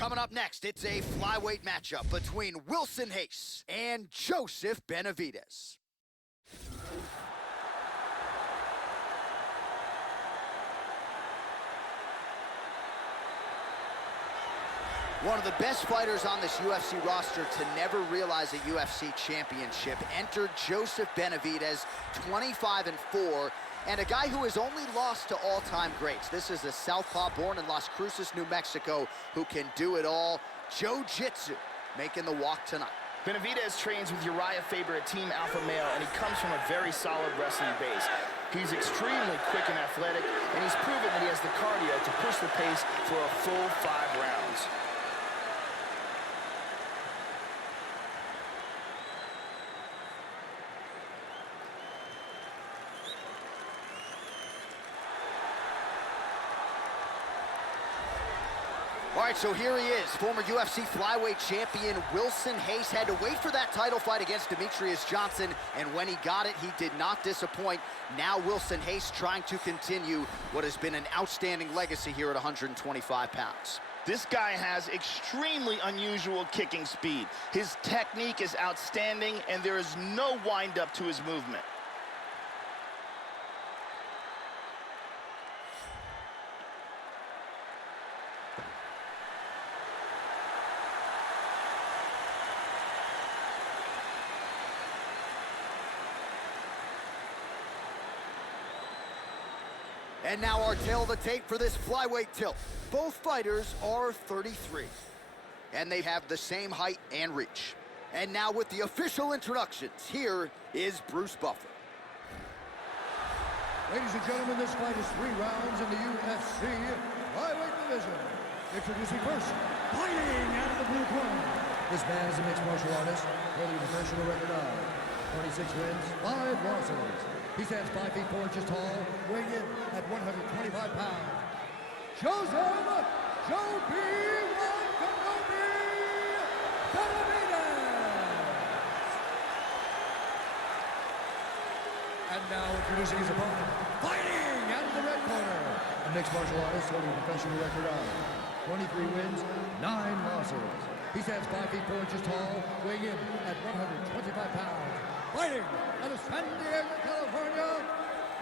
Coming up next, it's a flyweight matchup between Wilson Hayes and Joseph Benavidez. One of the best fighters on this UFC roster to never realize a UFC championship entered Joseph Benavidez, 25-4, and a guy who has only lost to all-time greats. This is a southpaw born in Las Cruces, New Mexico, who can do it all. Jiu-Jitsu making the walk tonight. Benavidez trains with Uriah Faber at Team Alpha Male, and he comes from a very solid wrestling base. He's extremely quick and athletic, and he's proven that he has the cardio to push the pace for a full 5 rounds. All right, so here he is, former UFC flyweight champion Wilson Hayes. Had to wait for that title fight against Demetrius Johnson, and when he got it, he did not disappoint. Now Wilson Hayes trying to continue what has been an outstanding legacy here at 125 pounds. This guy has extremely unusual kicking speed. His technique is outstanding, and there is no wind-up to his movement. And now our tail of the tape for this flyweight tilt. Both fighters are 33, and they have the same height and reach. And now with the official introductions, here is Bruce Buffer. Ladies and gentlemen, this fight is 3 rounds in the UFC flyweight division. Introducing first, fighting out of the blue corner. This man is a mixed martial artist, holding a professional record of 26 wins, 5 losses. He stands 5 feet 4 inches tall, weighing in at 125 pounds. Joseph Joe B. And now introducing his opponent, fighting out of the red corner. A mixed martial artist holding a professional record of 23 wins, 9 losses. He stands 5 feet 4 inches tall, weighing in at 125 pounds. Fighting out of San Diego, California,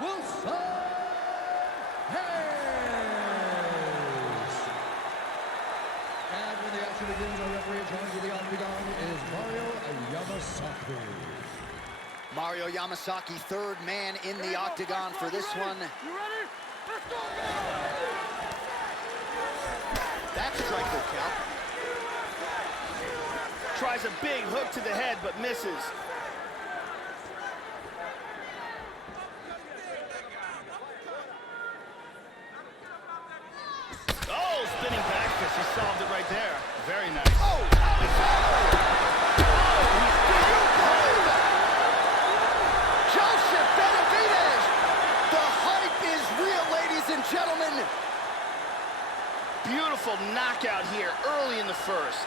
Wilson Hayes. And when the action begins, our referee in charge of the octagon is Mario Yamasaki. Mario Yamasaki, third man in the octagon for this one. You ready? Let's go! That strike will count. Tries a big hook to the head, but misses. Oh, spinning back fist. He solved it right there. Very nice. Oh! Joseph Benavidez! The hype is real, ladies and gentlemen. Beautiful knockout here early in the first.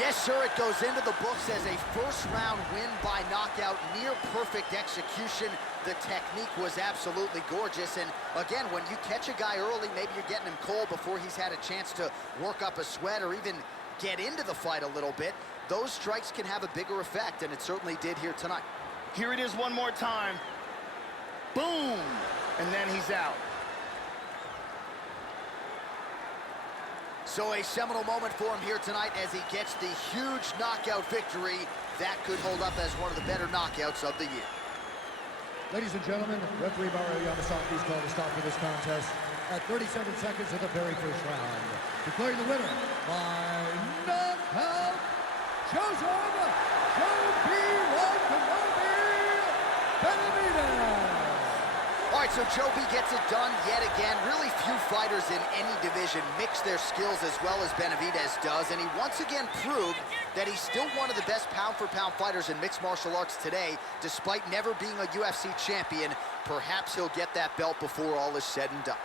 Yes, sir, it goes into the books as a first-round win by knockout, near-perfect execution. The technique was absolutely gorgeous, and again, when you catch a guy early, maybe you're getting him cold before he's had a chance to work up a sweat or even get into the fight a little bit. Those strikes can have a bigger effect, and it certainly did here tonight. Here it is one more time. Boom! And then he's out. So a seminal moment for him here tonight as he gets the huge knockout victory. That could hold up as one of the better knockouts of the year. Ladies and gentlemen, referee Mario Yamasaki is called to stop for this contest at 37 seconds of the very first round. Declaring the winner by knockout, Joseph Joe B. Benavidez. All right, so Joe B gets it done yet again. Really few fighters in any division mix their skills as well as Benavidez does, and he once again proved that he's still one of the best pound-for-pound fighters in mixed martial arts today, despite never being a UFC champion. Perhaps he'll get that belt before all is said and done.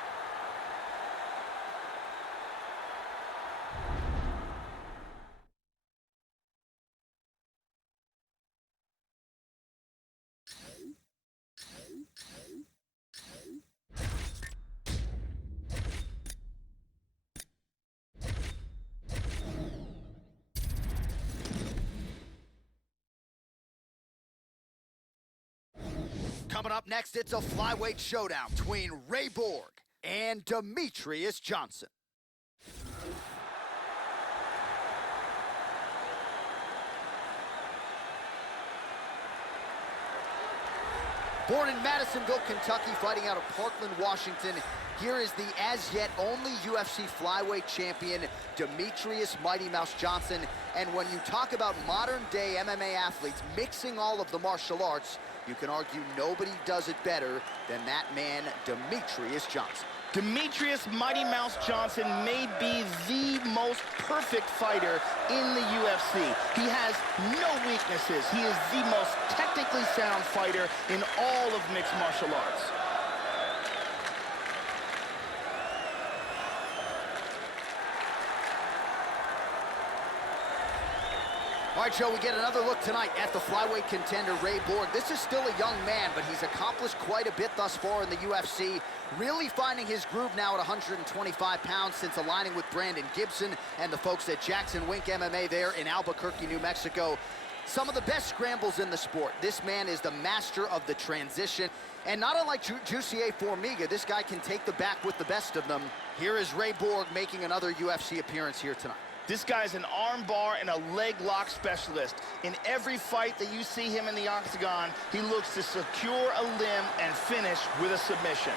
Coming up next, it's a flyweight showdown between Ray Borg and Demetrius Johnson. Born in Madisonville, Kentucky, fighting out of Parkland, Washington, here is the as-yet only UFC flyweight champion, Demetrius Mighty Mouse Johnson. And when you talk about modern-day MMA athletes mixing all of the martial arts, you can argue nobody does it better than that man, Demetrius Johnson. Demetrius Mighty Mouse Johnson may be the most perfect fighter in the UFC. He has no weaknesses. He is the most technically sound fighter in all of mixed martial arts. All right, Joe, we get another look tonight at the flyweight contender, Ray Borg. This is still a young man, but he's accomplished quite a bit thus far in the UFC, really finding his groove now at 125 pounds since aligning with Brandon Gibson and the folks at Jackson Wink MMA there in Albuquerque, New Mexico. Some of the best scrambles in the sport. This man is the master of the transition. And not unlike Jussier Formiga, this guy can take the back with the best of them. Here is Ray Borg making another UFC appearance here tonight. This guy's an arm bar and a leg lock specialist. In every fight that you see him in the octagon, he looks to secure a limb and finish with a submission.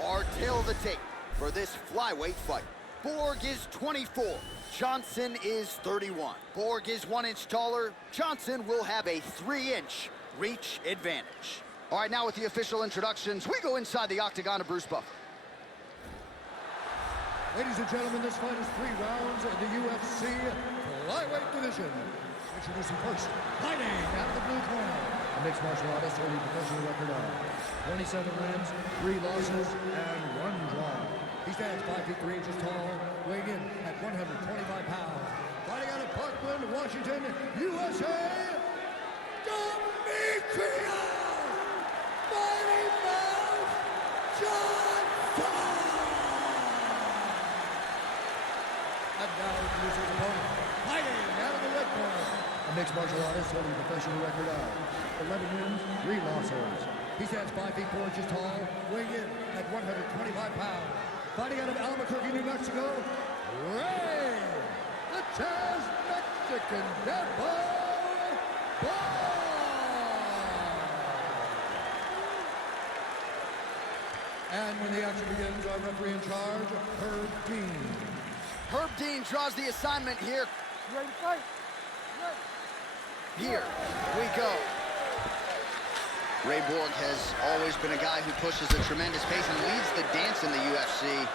Our tail of the tape for this flyweight fight. Borg is 24. Johnson is 31. Borg is 1 inch taller. Johnson will have a 3-inch reach advantage. All right, now with the official introductions, we go inside the octagon of Bruce Buffer. Ladies and gentlemen, this fight is 3 rounds in the UFC flyweight division. Introducing first, fighting out of the blue corner, a mixed martial artist holding professional record of 27 wins, 3 losses, and 1 draw. He stands 5 feet 3 inches tall, weighing in at 125 pounds. Fighting out of Parkland, Washington, USA, Demetrius Mighty Mouse Johnson! And now introducing his opponent, fighting out of the red corner, a mixed martial artist holding a professional record of 11 wins, 3 losses. He stands 5 feet 4 inches tall, weighing in at 125 pounds. Fighting out of Albuquerque, New Mexico, Ray, the Chaz Mexican Devil Borg! And when the action begins, our referee in charge, Herb Dean. Herb Dean draws the assignment here. You ready to fight? Here we go. Ray Borg has always been a guy who pushes a tremendous pace and leads the dance in the UFC.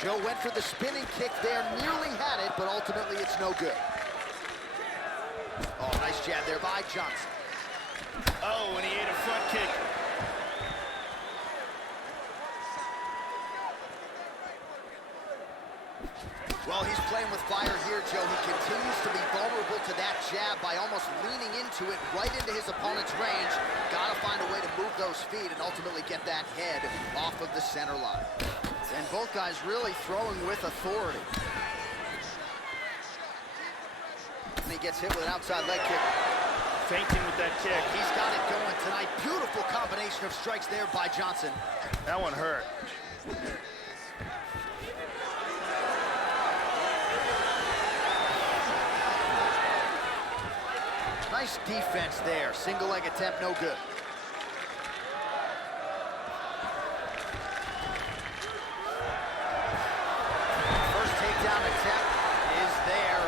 Joe went for the spinning kick there, nearly had it, but ultimately it's no good. Oh, nice jab there by Johnson. Oh, and he ate a front kick. Well, he's playing with fire here, Joe. He continues to be vulnerable to that jab by almost leaning into it right into his opponent's range. Gotta find a way to move those feet and ultimately get that head off of the center line. And both guys really throwing with authority. And he gets hit with an outside leg kick. Fainting with that kick. Oh, he's got it going tonight. Beautiful combination of strikes there by Johnson. That one hurt. Nice defense there. Single leg attempt, no good. First takedown attempt is there.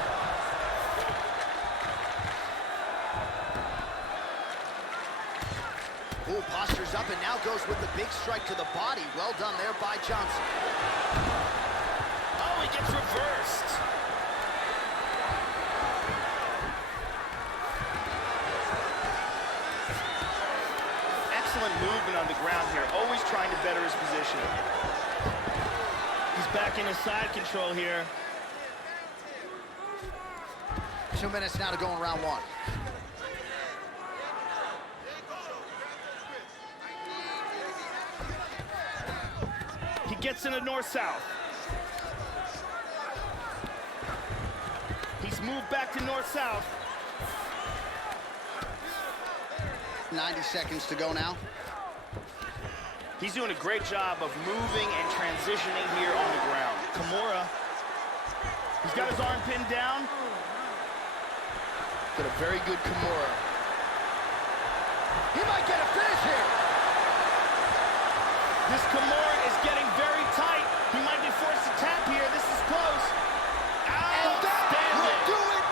Ooh, postures up and now goes with the big strike to the body. Well done there by Johnson. Oh, he gets reversed. Excellent movement on the ground here, always trying to better his position. He's back in his side control here. 2 minutes now to go in round 1. gets into north-south. He's moved back to north-south. 90 seconds to go now. He's doing a great job of moving and transitioning here on the ground. Kimura, he's got his arm pinned down. Got a very good Kimura. He might get a finish here. This Kimura is getting very tight. He might be forced to tap here. This is close. Outstanding. Do it.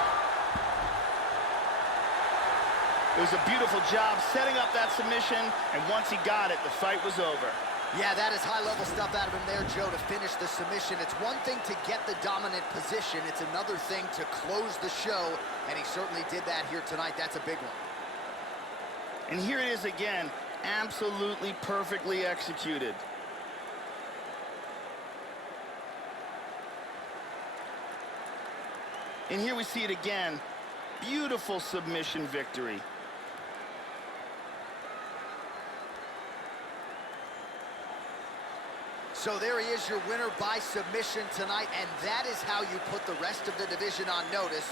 It was a beautiful job setting up that submission, and once he got it, the fight was over. Yeah, that is high-level stuff out of him there, Joe, to finish the submission. It's one thing to get the dominant position. It's another thing to close the show, and he certainly did that here tonight. That's a big one. And here it is again, absolutely perfectly executed. And here we see it again. Beautiful submission victory. So there he is, your winner by submission tonight, and that is how you put the rest of the division on notice.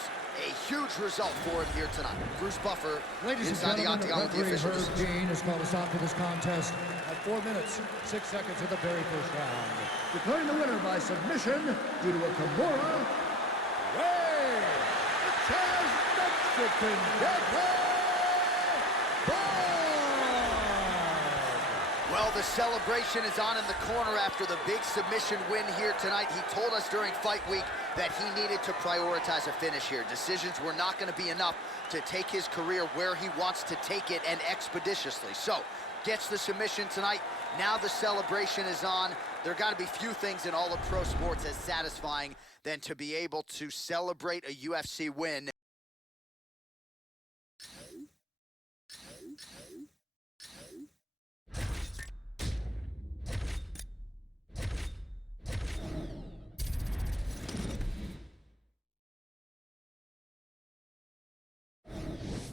A huge result for him here tonight. Bruce Buffer inside the octagon with the official decision. Dean has called a stop to this contest at 4 minutes, 6 seconds of the very first round. Declaring the winner by submission due to a Kimura, Ray, the Chaz Mexican Deadpool. Well, the celebration is on in the corner after the big submission win here tonight. He told us during fight week that he needed to prioritize a finish here. Decisions were not going to be enough to take his career where he wants to take it, and expeditiously. So, gets the submission tonight. Now the celebration is on. There got to be few things in all of pro sports as satisfying than to be able to celebrate a UFC win.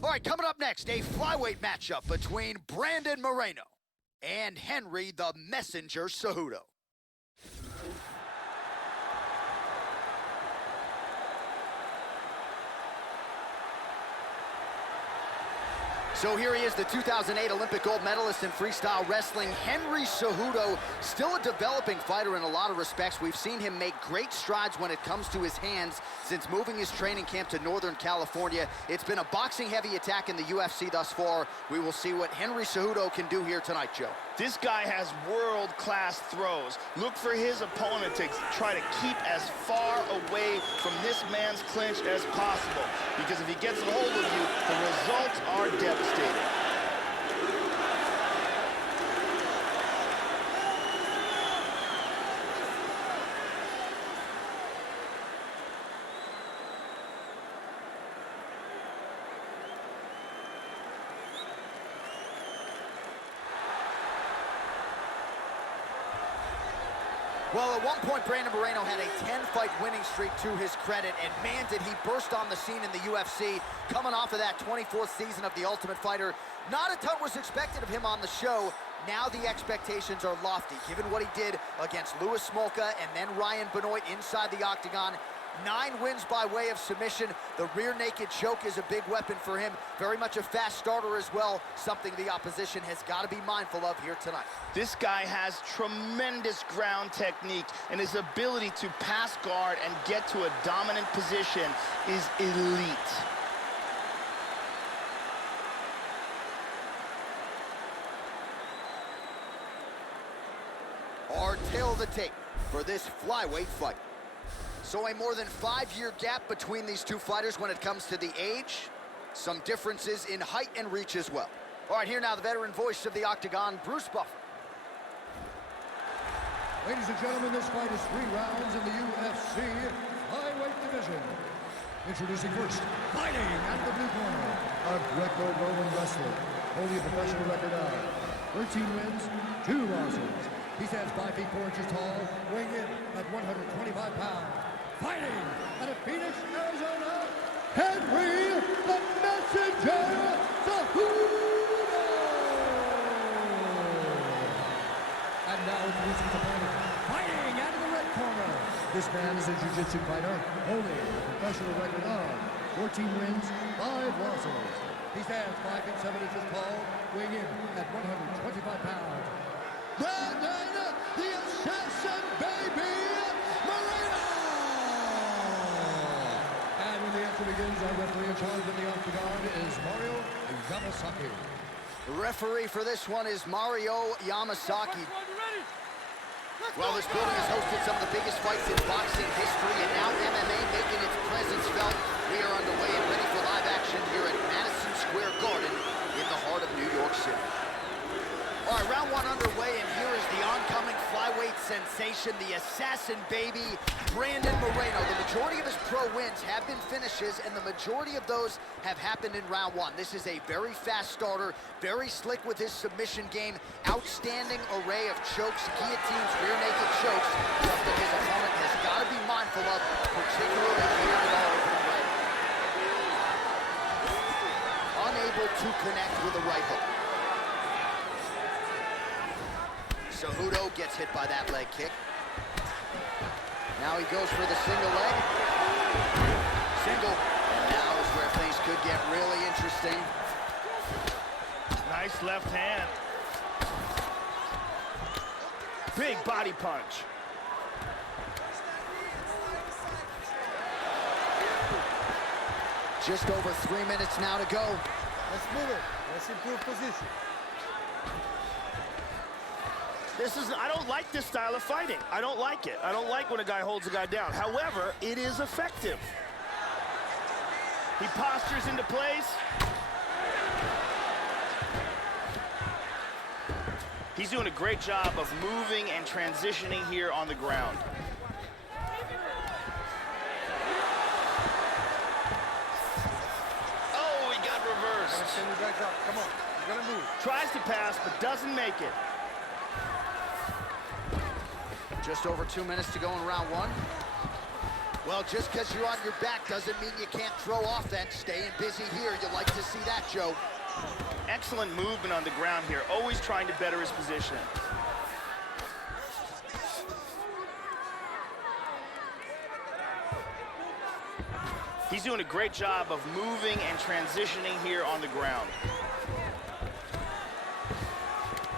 All right, coming up next, a flyweight matchup between Brandon Moreno and Henry the Messenger Cejudo. So here he is, the 2008 Olympic gold medalist in freestyle wrestling, Henry Cejudo, still a developing fighter in a lot of respects. We've seen him make great strides when it comes to his hands since moving his training camp to Northern California. It's been a boxing-heavy attack in the UFC thus far. We will see what Henry Cejudo can do here tonight, Joe. This guy has world-class throws. Look for his opponent to try to keep as far away from this man's clinch as possible, because if he gets a hold of you, the results are devastating. Well, at one point, Brandon Moreno had a 10-fight winning streak to his credit, and man, did he burst on the scene in the UFC, coming off of that 24th season of The Ultimate Fighter. Not a ton was expected of him on the show. Now the expectations are lofty, given what he did against Louis Smolka and then Ryan Benoit inside the octagon. 9 wins by way of submission. The rear naked choke is a big weapon for him. Very much a fast starter as well, something the opposition has got to be mindful of here tonight. This guy has tremendous ground technique, and his ability to pass guard and get to a dominant position is elite. Our tail of the tape for this flyweight fight. So a more than 5-year gap between these two fighters when it comes to the age. Some differences in height and reach as well. All right, here now the veteran voice of the octagon, Bruce Buffer. Ladies and gentlemen, this fight is 3 rounds in the UFC flyweight division. Introducing first, fighting out of the blue corner, a Greco-Roman wrestler, holding a professional record of 13 wins, 2 losses. He stands 5 feet 4 inches tall, weighing in at 125 pounds. Fighting out of Phoenix, Arizona, Henry the Messenger Cejudo! And now introducing his opponent, fighting This man is a jiu-jitsu fighter holding a professional record of 14 wins, 5 losses. He stands 5 feet 7 inches tall, weighing in at 125 pounds. Brandon, the assassin baby, Moreno! And when the action begins, our referee in charge of the octagon is Mario Yamasaki. The referee for this one is Mario Yamasaki. Well, this building has hosted some of the biggest fights in boxing history, and now MMA making its presence felt. We are underway and ready for live action here at Madison Square Garden in the heart of New York City. All right, round one underway, and here is the oncoming flyweight sensation, the assassin baby, Brandon Moreno. The majority of his pro wins have been finishes, and the majority of those have happened in round one. This is a very fast starter, very slick with his submission game, outstanding array of chokes, guillotines, rear naked chokes, something his opponent has got to be mindful of, particularly here in our opening right. Unable to connect with a right hook. Cejudo gets hit by that leg kick. Now he goes for the single leg. Single. And now is where things could get really interesting. Nice left hand. Big body punch. Just over 3 minutes now to go. Let's move it. Let's improve position. I don't like this style of fighting. I don't like it. I don't like when a guy holds a guy down. However, it is effective. He postures into place. He's doing a great job of moving and transitioning here on the ground. Oh, he got reversed. Send you back up. Come on. You gotta move. Tries to pass, but doesn't make it. Just over 2 minutes to go in round one. Well, just because you're on your back doesn't mean you can't throw offense. Staying busy here, you like to see that, Joe. Excellent movement on the ground here, always trying to better his position. He's doing a great job of moving and transitioning here on the ground.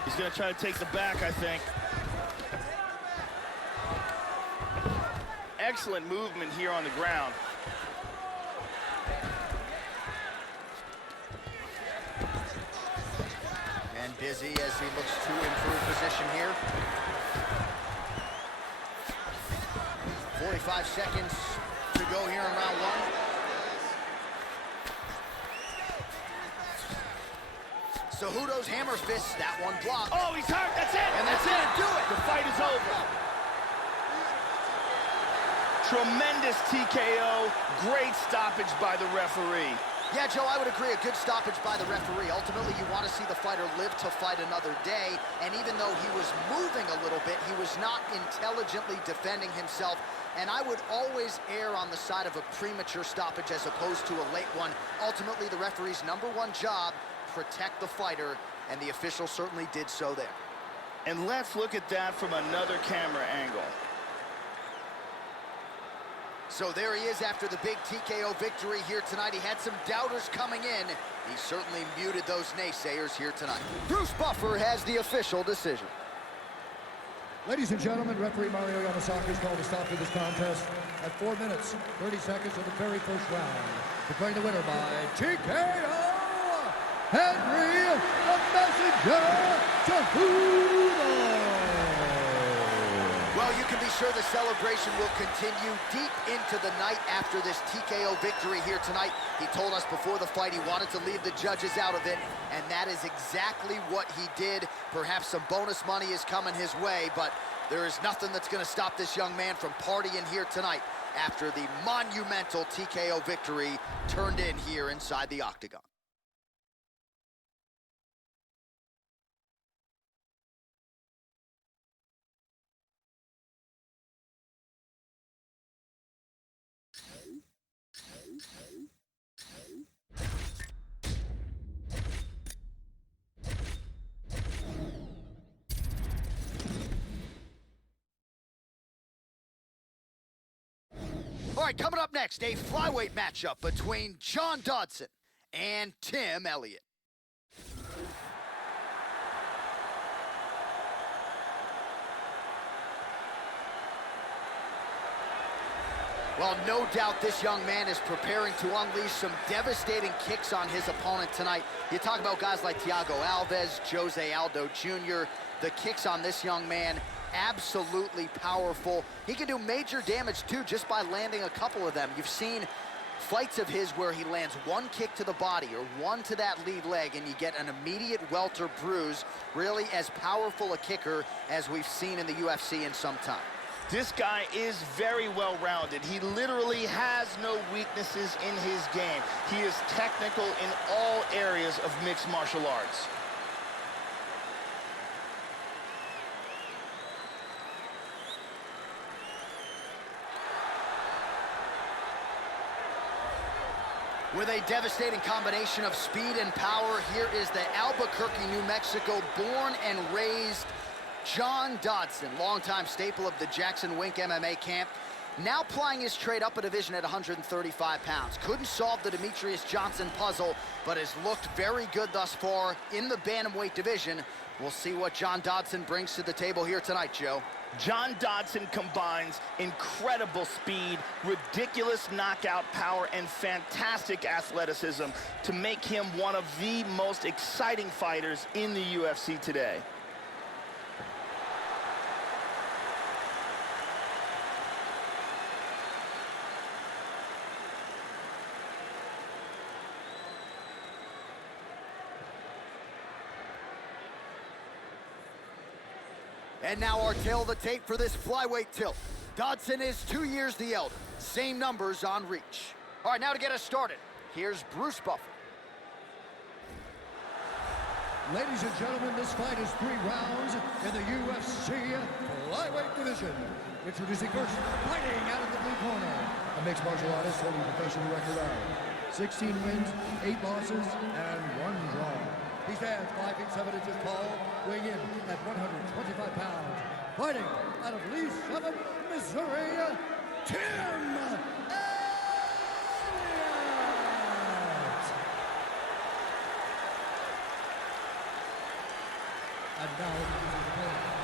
He's going to try to take the back, I think. Excellent movement here on the ground. And busy as he looks to improve position here. 45 seconds to go here in round one. Cejudo's hammer fist, that one blocked. Oh, he's hurt, that's it! And that's it, do it! The fight is over. Tremendous TKO, great stoppage by the referee. Yeah, Joe, I would agree. A good stoppage by the referee. Ultimately, you want to see the fighter live to fight another day. And even though he was moving a little bit, he was not intelligently defending himself. And I would always err on the side of a premature stoppage as opposed to a late one. Ultimately, the referee's #1 job, protect the fighter, and the official certainly did so there. And let's look at that from another camera angle. So there he is after the big TKO victory here tonight. He had some doubters coming in. He certainly muted those naysayers here tonight. Bruce Buffer has the official decision. Ladies and gentlemen, referee Mario Yamasaki has called a stop to this contest at 4 minutes, 30 seconds of the very first round. Declaring the winner by TKO, Henry the Messenger Cejudo. Well, you can be sure the celebration will continue deep into the night after this TKO victory here tonight. He told us before the fight he wanted to leave the judges out of it, and that is exactly what he did. Perhaps some bonus money is coming his way, but there is nothing that's going to stop this young man from partying here tonight after the monumental TKO victory turned in here inside the octagon. right, coming up next, a flyweight matchup between John Dodson and Tim Elliott. Well, no doubt this young man is preparing to unleash some devastating kicks on his opponent tonight. You talk about guys like Thiago Alves, Jose Aldo Jr., the kicks on this young man, absolutely powerful. He can do major damage, too, just by landing a couple of them. You've seen fights of his where he lands one kick to the body or one to that lead leg, and you get an immediate welter bruise. Really as powerful a kicker as we've seen in the UFC in some time. This guy is very well-rounded. He literally has no weaknesses in his game. He is technical in all areas of mixed martial arts. With a devastating combination of speed and power, here is the Albuquerque, New Mexico, born and raised John Dodson, longtime staple of the Jackson Wink MMA camp, now plying his trade up a division at 135 pounds. Couldn't solve the Demetrius Johnson puzzle, but has looked very good thus far in the bantamweight division. We'll see what John Dodson brings to the table here tonight, Joe. John Dodson combines incredible speed, ridiculous knockout power, and fantastic athleticism to make him one of the most exciting fighters in the UFC today. And now our tail of the tape for this flyweight tilt. Dodson is 2 years the elder. Same numbers on reach. All right, now to get us started, here's Bruce Buffer. Ladies and gentlemen, this fight is 3 rounds in the UFC flyweight division. Introducing first, fighting out of the blue corner, a mixed martial artist holding a professional record of 16 wins, 8 losses, and 1 draw. He stands 5 feet 7 inches tall, weighing in at 125 pounds. Fighting out of Lee Summit, Missouri, Tim Elliott. And now,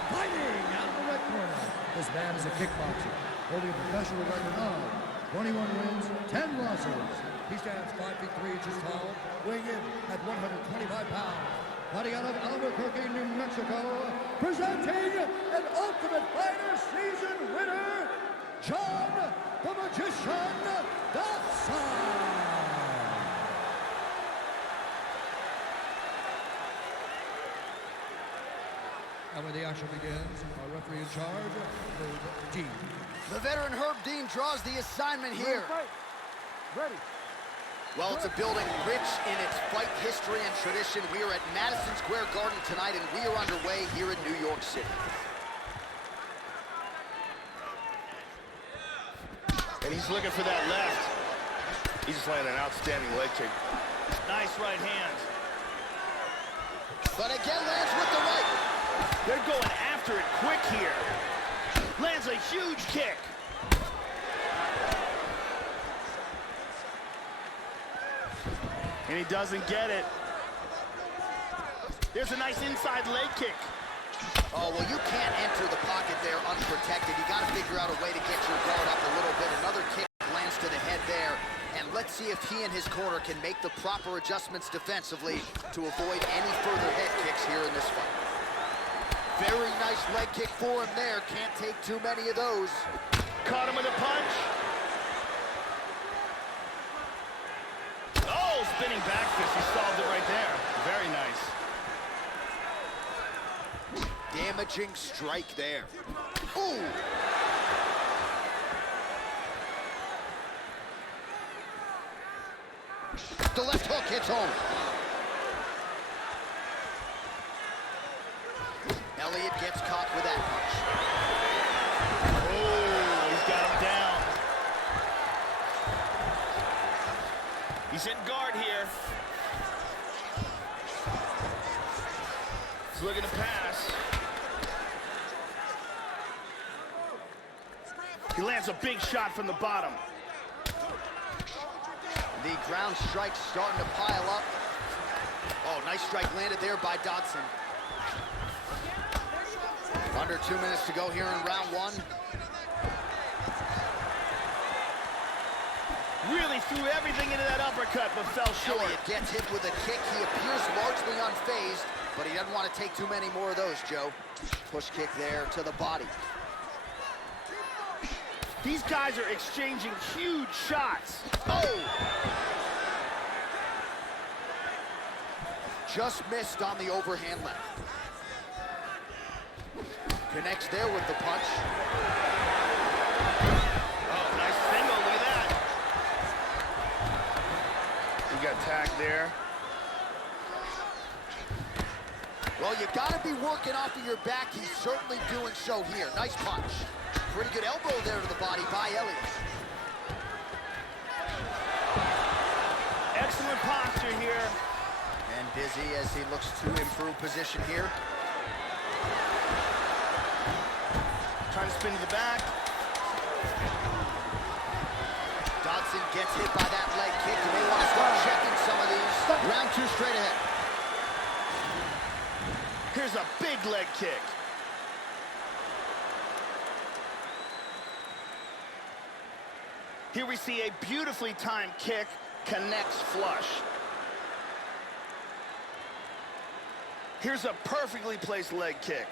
fighting out of the red corner. This man is a kickboxer, holding a professional record of 21 wins, 10 losses. He stands 5 feet 3 inches tall, weighing in at 125 pounds. Fighting out of Albuquerque, New Mexico, presenting an Ultimate Fighter season winner, John the Magician Dodson. And when the action begins, our referee in charge, Herb Dean. The veteran Herb Dean draws the assignment here. Ready. Well, it's a building rich in its fight history and tradition. We are at Madison Square Garden tonight, and we are underway here in New York City. And he's looking for that left. He's just landing an outstanding leg kick. Nice right hand. But again, lands with the right. They're going after it quick here. Lands a huge kick. And he doesn't get it. There's a nice inside leg kick. Oh, well, you can't enter the pocket there unprotected. You got to figure out a way to get your guard up a little bit. Another kick lands to the head there. And let's see if he and his corner can make the proper adjustments defensively to avoid any further head kicks here in this fight. Very nice leg kick for him there. Can't take too many of those. Caught him with a punch. Oh, spinning back fist. He solved it right there. Very nice. Damaging strike there. Ooh! The left hook hits home. Elliott gets caught with that punch. Oh, he's got him down. He's in guard here. He's looking to pass. He lands a big shot from the bottom. The ground strike's starting to pile up. Oh, nice strike landed there by Dodson. Under 2 minutes to go here in round one. Really threw everything into that uppercut, but fell short. Elliott gets hit with a kick. He appears largely unfazed, but he doesn't want to take too many more of those, Joe. Push kick there to the body. These guys are exchanging huge shots. Oh! Just missed on the overhand left. Connects there with the punch. Oh, nice single, look at that. He got tagged there. Well, you gotta be working off of your back. He's certainly doing so here. Nice punch. Pretty good elbow there to the body by Elliott. Excellent posture here. And busy as he looks to improve position here. Trying to spin to the back. Dodson gets hit by that leg kick. You may want to start checking some of these. Round two straight ahead. Here's a big leg kick. Here we see a beautifully timed kick, connects flush. Here's a perfectly placed leg kick.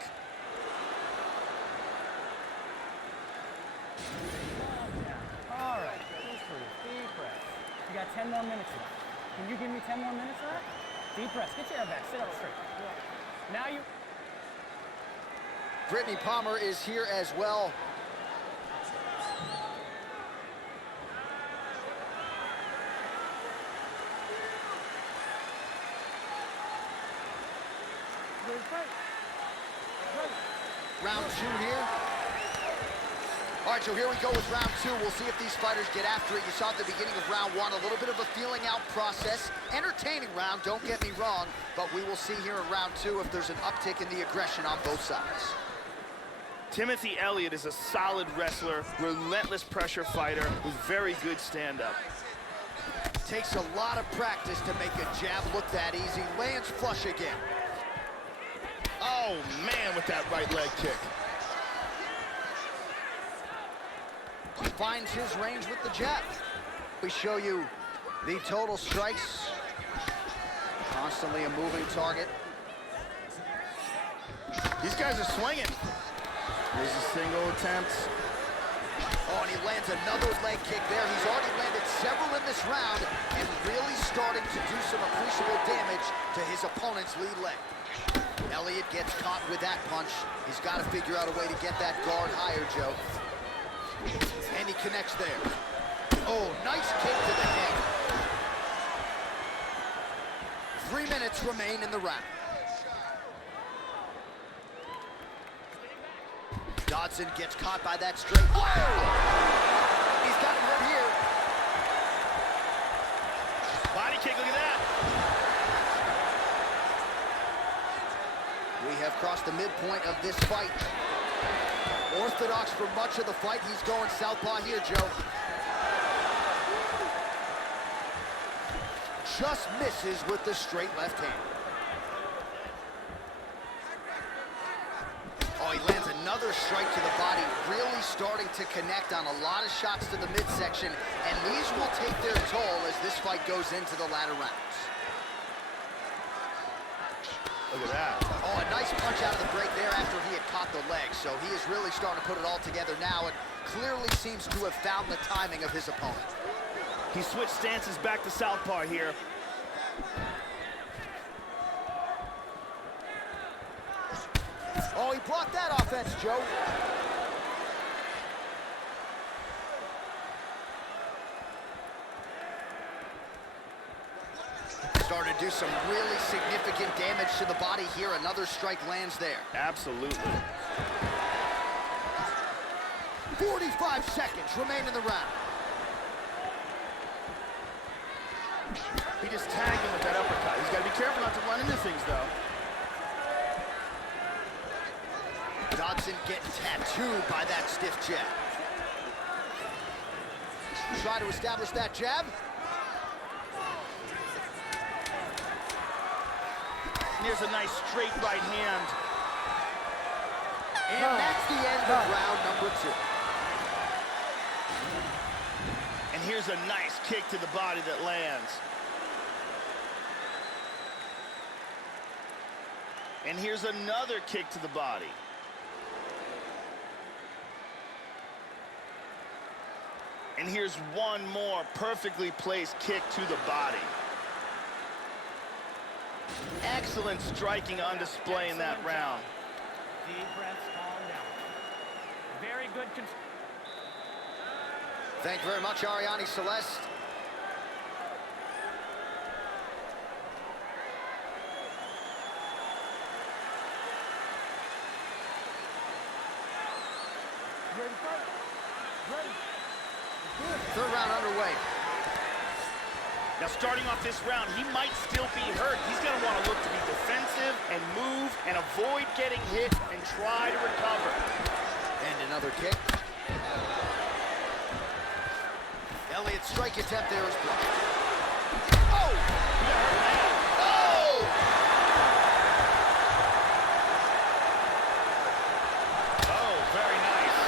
All right, deep breath. You got 10 more minutes left. Can you give me 10 more minutes left? Deep breath. Get your head back. Sit up straight. Now you... Brittany Palmer is here as well. Round two here. All right, so here we go with round two. We'll see if these fighters get after it. You saw at the beginning of round one, a little bit of a feeling out process. Entertaining round, don't get me wrong, but we will see here in round two if there's an uptick in the aggression on both sides. Timothy Elliott is a solid wrestler, relentless pressure fighter with very good stand-up. Takes a lot of practice to make a jab look that easy. Lands flush again. Oh, man, with that right leg kick. Finds his range with the jab. We show you the total strikes. Constantly a moving target. These guys are swinging. Here's a single attempt. Oh, and he lands another leg kick there. He's already landed several in this round and really starting to do some appreciable damage to his opponent's lead leg. Elliott gets caught with that punch. He's got to figure out a way to get that guard higher, Joe. And he connects there. Oh, nice kick to the head. 3 minutes remain in the round. Dodson gets caught by that straight. Whoa! He's got him hurt here. Body kick, look at that. We have crossed the midpoint of this fight. Orthodox for much of the fight. He's going southpaw here, Joe. Just misses with the straight left hand. Oh, he lands another strike to the body, really starting to connect on a lot of shots to the midsection, and these will take their toll as this fight goes into the latter rounds. Look at that. Oh, a nice punch out of the break there after he had caught the leg, so he is really starting to put it all together now and clearly seems to have found the timing of his opponent. He switched stances back to southpaw here. Oh, he blocked that offense, Joe. Starting to do some really significant damage to the body here. Another strike lands there. Absolutely. 45 seconds remain in the round. He just tagged him with that uppercut. He's got to be careful not to run into things, though. Dodson getting tattooed by that stiff jab. Try to establish that jab. And there's a nice straight right hand. And that's the end of round number 2. And here's a nice kick to the body that lands. And here's another kick to the body. And here's one more perfectly placed kick to the body. Excellent striking on display in that round. Deep breaths, calm down. Very good. Thank you very much, Ariane Celeste. Ready to fight? Ready. Third round underway. Now starting off this round, he might still be hurt. He's going to want to look to be defensive and move and avoid getting hit and try to recover. And another kick. Elliott's strike attempt there is blocked. Oh! Oh! Oh, very nice.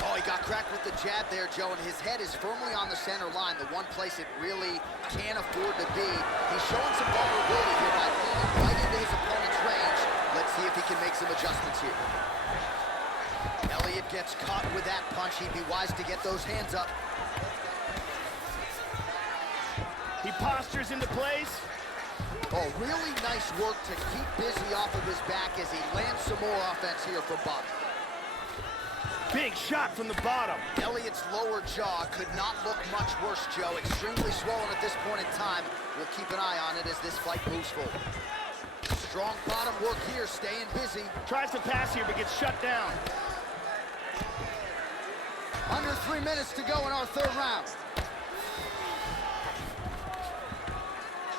Oh, he got cracked with the jab there, Joe, and his head is firmly on the center line, the one place it really can't afford to be. He's showing some vulnerability here by leaning right into his opponent's range. Let's see if he can make some adjustments here. Elliott gets caught with that punch. He'd be wise to get those hands up. He postures into place. Oh, really nice work to keep busy off of his back as he lands some more offense here from bottom. Big shot from the bottom. Elliott's lower jaw could not look much worse, Joe. Extremely swollen at this point in time. We'll keep an eye on it as this fight moves forward. Strong bottom work here, staying busy. Tries to pass here, but gets shut down. Under 3 minutes to go in our third round.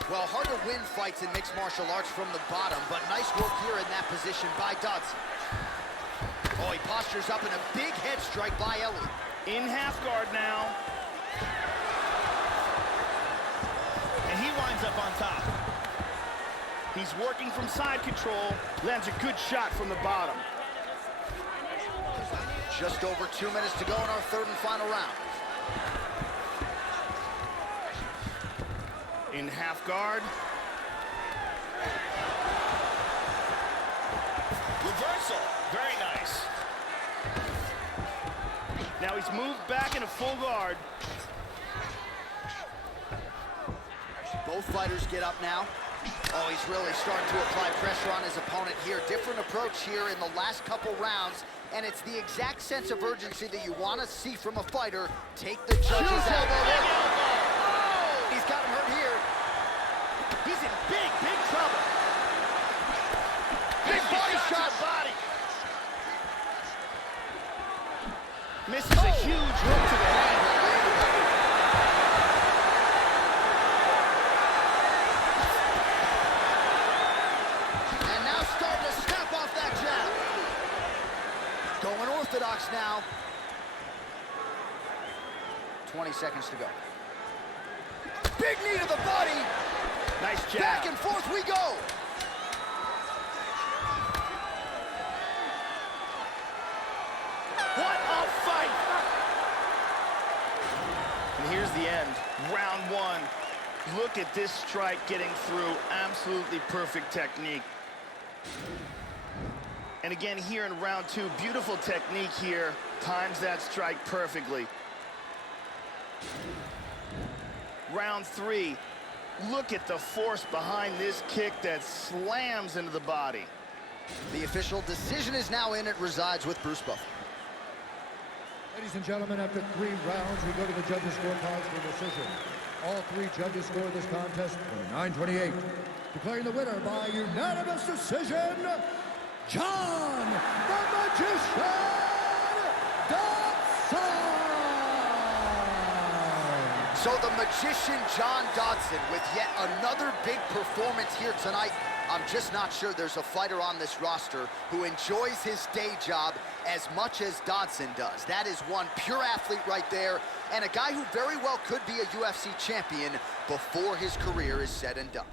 Well, hard to win fights in mixed martial arts from the bottom, but nice work here in that position by Dodson. Oh, he postures up in a big head strike by Elliott. In half guard now. And he winds up on top. He's working from side control. Lands a good shot from the bottom. Just over 2 minutes to go in our third and final round. In half guard. Reversal. Very nice. Now he's moved back into full guard. Both fighters get up now. Oh, he's really starting to apply pressure on his opponent here. Different approach here in the last couple rounds, and it's the exact sense of urgency that you want to see from a fighter. Take the judges out. Oh! He's got him hurt here. He's in big, big trouble. Big body shot. Body. Misses a huge hook to the head. And now starting to snap off that jab. Going orthodox now. 20 seconds to go. Big knee to the body. Nice jab. Back and forth we go. What a fight! And here's the end. Round one. Look at this strike getting through. Absolutely perfect technique. And again, here in round two, beautiful technique here. Times that strike perfectly. Round three. Look at the force behind this kick that slams into the body. The official decision is now in. It resides with Bruce Buffer. Ladies and gentlemen, after 3 rounds, we go to the judges' scorecards for decision. All 3 judges scored this contest for 9:28. Declaring the winner by unanimous decision, John the Magician Dodson! So the magician John Dodson with yet another big performance here tonight. I'm just not sure there's a fighter on this roster who enjoys his day job as much as Dodson does. That is one pure athlete right there, and a guy who very well could be a UFC champion before his career is said and done.